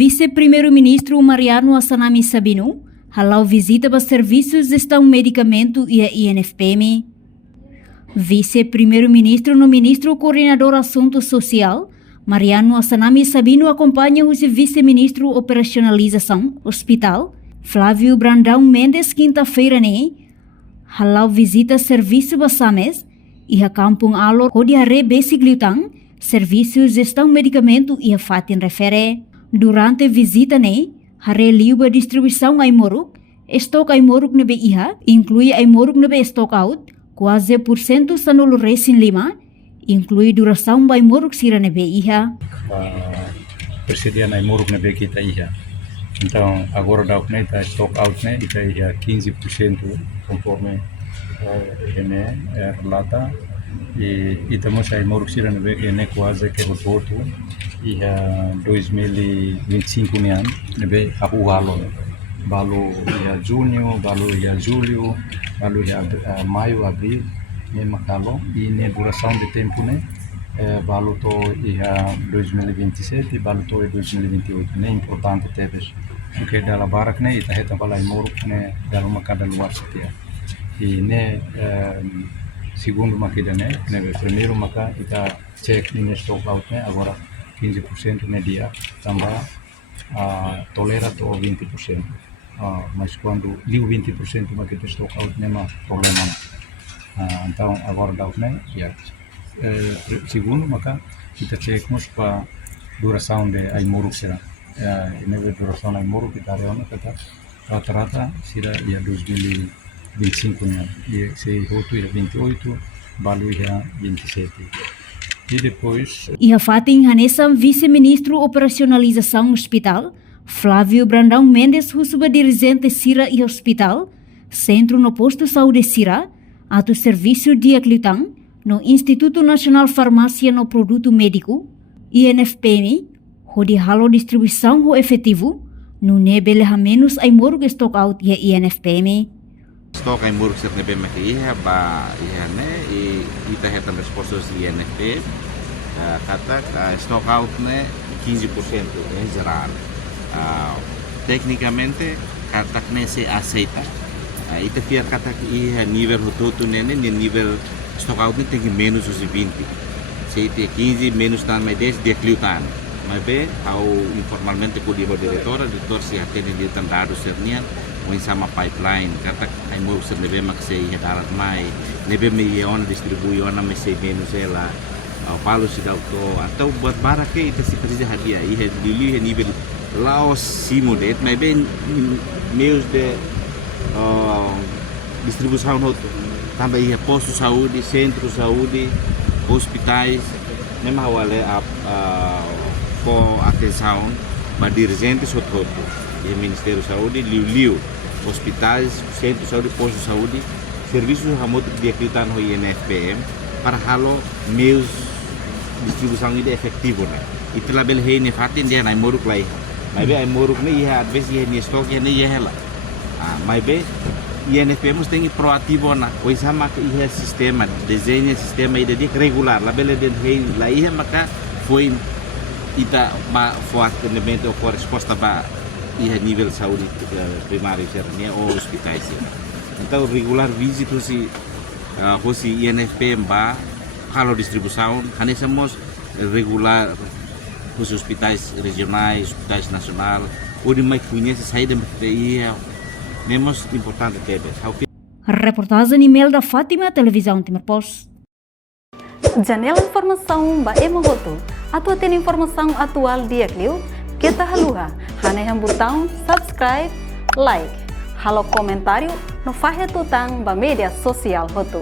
Vice-Primeiro-Ministro Mariano Assanami Sabino halau visita para serviços de gestão medicamento e a INFPM. Vice-Primeiro-Ministro no Ministro Coordenador Assunto Social, Mariano Assanami Sabino acompanha o Vice-Ministro Operacionalização Hospital, Flávio Brandão Mendes, quinta-feira, halau visita serviço Bassames e a Kampung Alor Kodiare Besigliutang, serviços de gestão medicamento e a Fatin refere. Durante a visita, hare liu a distribuição Aimoruk, estoque Aimoruk nebe iha, inclui Aimoruk nebe stock out, quase % sanulu resin lima, inclui duração Aimoruk sira nebe iha. Persediaan Aimoruk nebe kita iha. Então, agora da UCNE está stock out, está iha 15% conforme relata. E estamos a Aimoruk sira nebe que quase que reporto. Ia 2025 nian nebe aku balu ia junho, balu ia julho, balu ia maio, abril, makalo ini duração de tempo balu to ia 2027, balu to 2028 importante teves porque dalam barak ita heta bala Aimoruk dalam makada luar setia ini segundo makida primeiro maka kita cek ini stock out agora 15% dia tambah tolera to 20%. Mas quando liu 20% makin stock out nema problema. Então agora dá ya. Segundo maka kita cek mus pa duração de Aimoruk sira. Ini duração Aimoruk kita reona kata rata-rata sira ya 2025 nya. Ya se hotu ya 28, balu ya 27. E depois... E a Fatin Hanessa, Vice-Ministro Operacionalização Hospital, Flávio Brandão Mendes, o dirigente Sira e Hospital, Centro no Posto Saúde Sira, ato Serviço de Acliutang, no Instituto Nacional Farmácia no Produto Médico, INFPM, onde halo distribuição o efetivo, no nebele ha menos Aimoruk stock out e INFPM. Stock Aimoruk ser nebe makiha ba ihane ita hetan respostos INFP kata stock out 15% geral. Tecnicamente kata se aceita. Ita fiar kata iha nível rototo nene nível stock out tem menos os 20. Se ite 15 menos tan mais 10 de cliutan. Mas bem, ao informalmente com o diretor se atende de dados sernian sama pipeline kata Aimoruk ser nebe maksei darat mai nebe me iona distribui ona me sei menos ela palo se auto atau buat barak ke ita si precisa hadiah ia dili nível laos simo det mai bem meus de distribuição também ia posto saúde, centro saúde, hospitais mesmo awale for atenção para dirigentes outro e Ministério Saúde liu hospitais, centro de saúde, posto de saúde, serviços remoto de acreditar no INFPM para halo meios distribuição ide efetivo e telah bel hei ne fatin dia na Aimoruk lai mai be Aimoruk ne ia advesi ia ni stok ia ne ia hela mai be INFPM tem proativo na oi sama ia sistema desenha sistema ide dia regular la bel den hei la ia maka foi ita ba for atendimento ou resposta ba ia nível saúde primário sernia ou hospitais. Então regular visita si INFPM ba kalau distribuição hanesamos regular os hospitais regionais, hospitais nacional, onde mais conhece saída ia nemos importante tebe. Reportagem email da Fátima, Televisão Timor Post. Janela informação ba emogoto. Atua tem informação atual dia Clio. Kita haluha, hane yang botão subscribe, like, halo comentário no Fahe Tutang ba media sosial hotu.